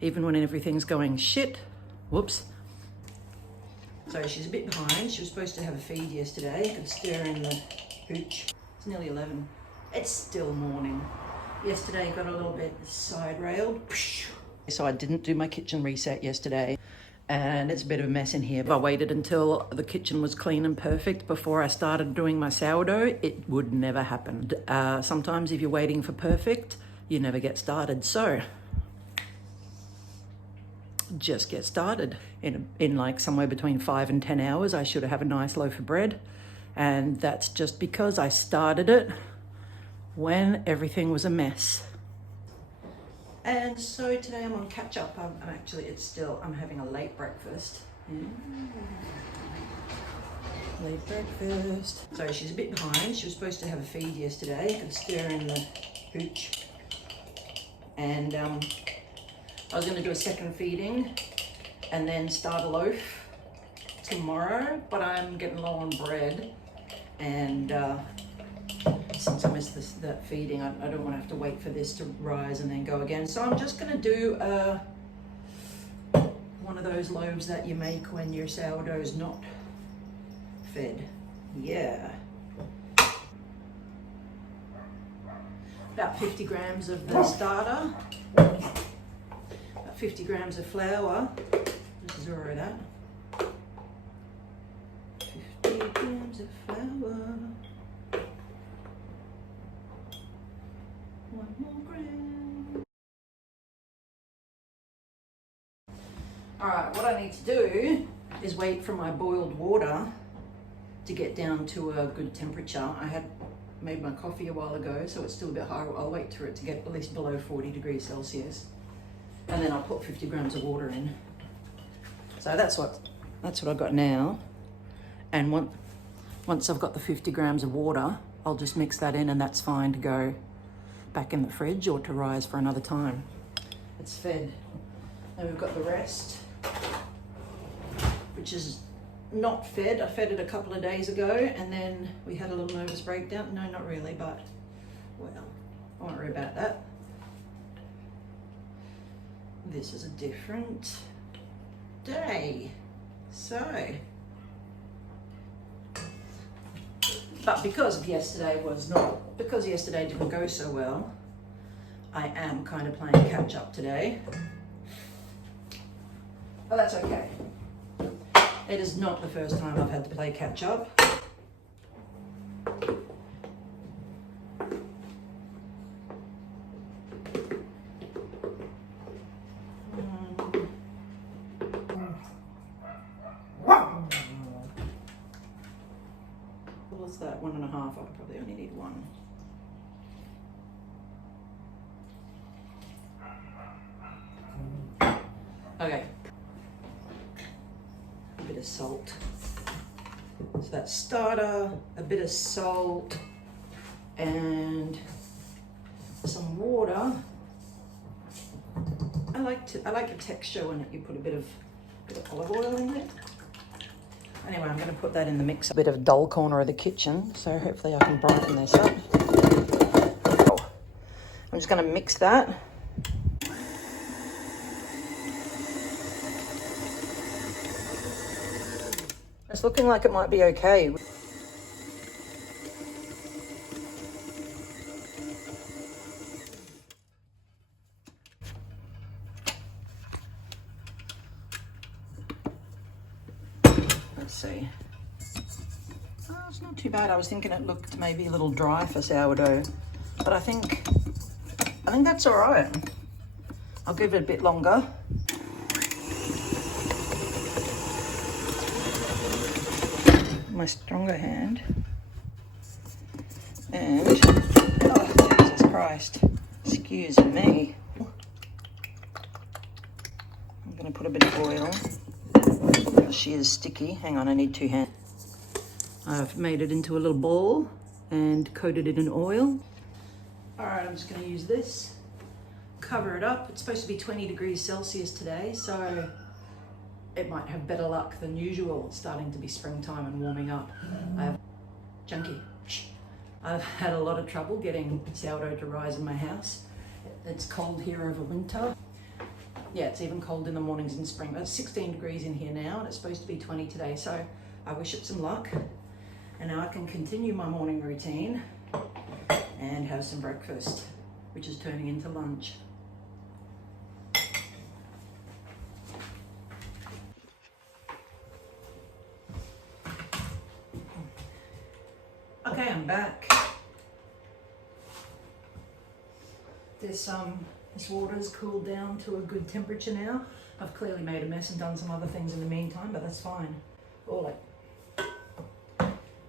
even when everything's going shit. Whoops. So she's a bit behind. She was supposed to have a feed yesterday. Could stir in the hooch. It's nearly 11. It's still morning. Yesterday got a little bit side railed. So I didn't do my kitchen reset yesterday, and it's a bit of a mess in here. If I waited until the kitchen was clean and perfect before I started doing my sourdough, it would never happen. Sometimes if you're waiting for perfect, you never get started. So just get started. In like somewhere between 5 and 10 hours, I should have a nice loaf of bread. And that's just because I started it when everything was a mess. And so today I'm on catch up. I'm having a late breakfast. Late breakfast. So she's a bit behind. She was supposed to have a feed yesterday. Could stir in the hooch. And I was gonna do a second feeding and then start a loaf tomorrow, but I'm getting low on bread. And since I missed that feeding, I don't want to have to wait for this to rise and then go again. So I'm just going to do one of those loaves that you make when your sourdough's not fed. Yeah. About 50 grams of the starter. About 50 grams of flour. Just zero that. 50 grams of flour. One more gram. Alright, what I need to do is wait for my boiled water to get down to a good temperature. I had made my coffee a while ago, so it's still a bit high. I'll wait for it to get at least below 40 degrees Celsius. And then I'll put 50 grams of water in. So that's what I've got now. And once I've got the 50 grams of water, I'll just mix that in, and that's fine to go back in the fridge or to rise for another time. It's fed. And we've got the rest, which is not fed. I fed it a couple of days ago, and then we had a little nervous breakdown. No, not really, but well, I won't worry about that. This is a different day. So, but because yesterday didn't go so well, I am kind of playing catch up today. But that's okay. It is not the first time I've had to play catch up. What was that? 1.5. I probably only need 1. Okay. A bit of salt. So that's starter, a bit of salt, and some water. I like the texture when you put a bit of olive oil in it. Anyway, I'm going to put that in the mixer. A bit of a dull corner of the kitchen, so hopefully I can brighten this up. Oh. I'm just going to mix that. It's looking like it might be okay. Let's see. Oh, it's not too bad. I was thinking it looked maybe a little dry for sourdough, but I think that's all right. I'll give it a bit longer. My stronger hand, and oh Jesus Christ, excuse me, I'm going to put a bit of oil. She is sticky. Hang on, I need 2 hands. I've made it into a little ball and coated it in oil. All right, I'm just going to use this, cover it up. It's supposed to be 20 degrees Celsius today, so it might have better luck than usual. It's starting to be springtime and warming up. I've had a lot of trouble getting sourdough to rise in my house. It's cold here over winter. Yeah, it's even cold in the mornings in spring. It's 16 degrees in here now, and it's supposed to be 20 today. So I wish it some luck. And now I can continue my morning routine and have some breakfast, which is turning into lunch. Okay, I'm back. This water's cooled down to a good temperature now. I've clearly made a mess and done some other things in the meantime, but that's fine. All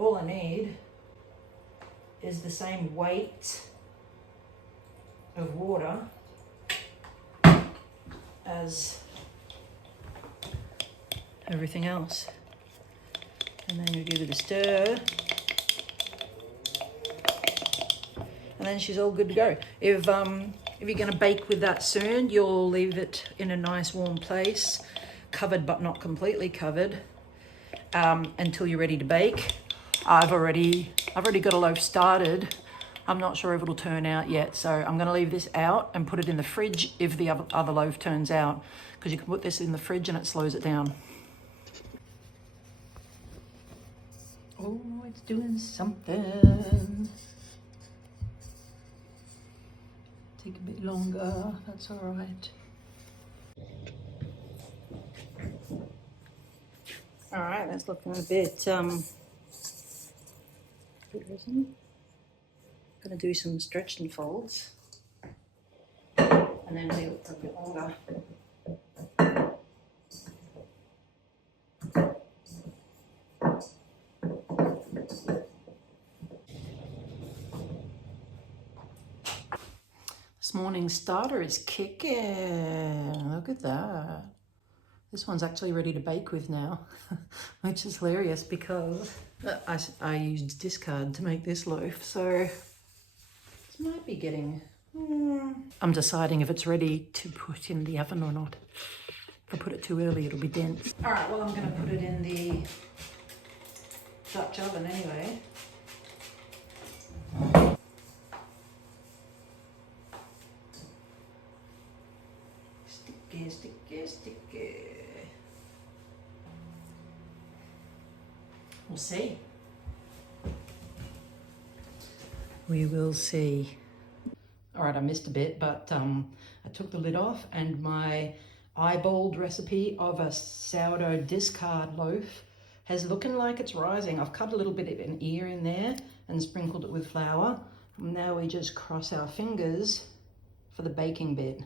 I need is the same weight of water as everything else. And then you give it a stir. And then she's all good to go. If you're going to bake with that soon, you'll leave it in a nice warm place, covered but not completely covered, until you're ready to bake. I've already got a loaf started. I'm not sure if it'll turn out yet, so I'm going to leave this out and put it in the fridge if the other loaf turns out, because you can put this in the fridge and it slows it down. Oh, it's doing something. Take a bit longer, that's all right. All right, that's looking a bit risen. Gonna do some stretch and folds and then leave it for a bit longer. This morning's starter is kicking. Look at that. This one's actually ready to bake with now, which is hilarious because I used discard to make this loaf, so this might be getting... I'm deciding if it's ready to put in the oven or not. If I put it too early, it'll be dense. All right, well, I'm going to put it in the Dutch oven anyway. Sticky. We'll see. We will see. All right, I missed a bit, but I took the lid off, and my eyeballed recipe of a sourdough discard loaf has looking like it's rising. I've cut a little bit of an ear in there and sprinkled it with flour. Now we just cross our fingers for the baking bit.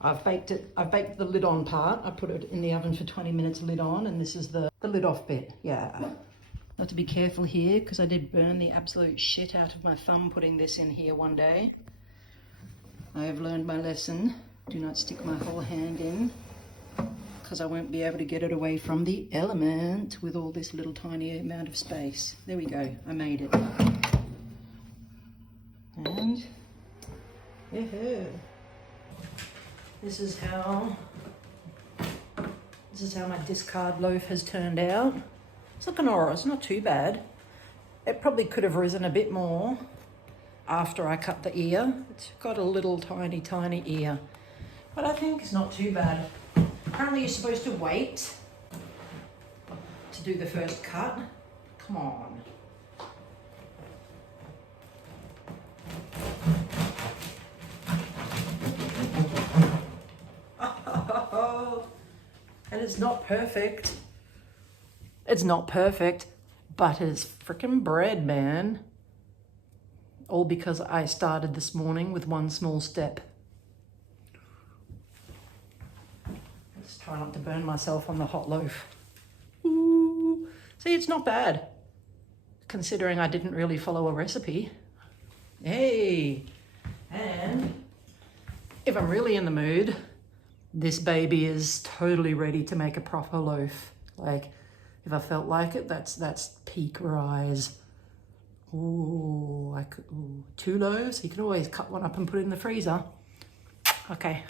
I've baked the lid on part. I put it in the oven for 20 minutes lid on, and this is the lid off bit. Yeah. Have to be careful here because I did burn the absolute shit out of my thumb putting this in here one day. I have learned my lesson. Do not stick my whole hand in because I won't be able to get it away from the element with all this little tiny amount of space. There we go. I made it. And yeah. This is how my discard loaf has turned out. It's looking alright, it's not too bad. It probably could have risen a bit more after I cut the ear. It's got a little tiny ear, but I think it's not too bad. Apparently you're supposed to wait to do the first cut. Come on. And it's not perfect. It's not perfect, but it's freaking bread, man. All because I started this morning with one small step. Let's try not to burn myself on the hot loaf. Ooh. See, it's not bad, considering I didn't really follow a recipe. Hey, and if I'm really in the mood, this baby is totally ready to make a proper loaf. Like, if I felt like it, that's peak rise. Ooh, ooh, 2 loaves. You can always cut one up and put it in the freezer. Okay.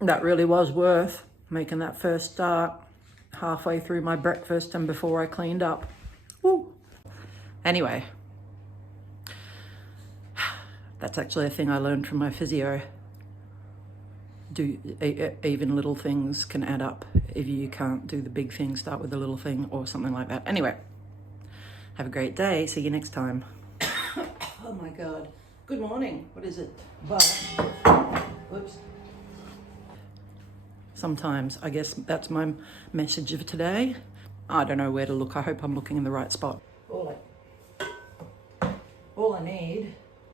That really was worth Making that first start halfway through my breakfast and before I cleaned up. Woo. Anyway, that's actually a thing I learned from my physio. Even little things can add up. If you can't do the big thing, start with the little thing or something like that. Anyway, have a great day. See you next time. Oh my God. Good morning. What is it? Whoops. Sometimes, I guess that's my message of today. I don't know where to look. I hope I'm looking in the right spot. All I need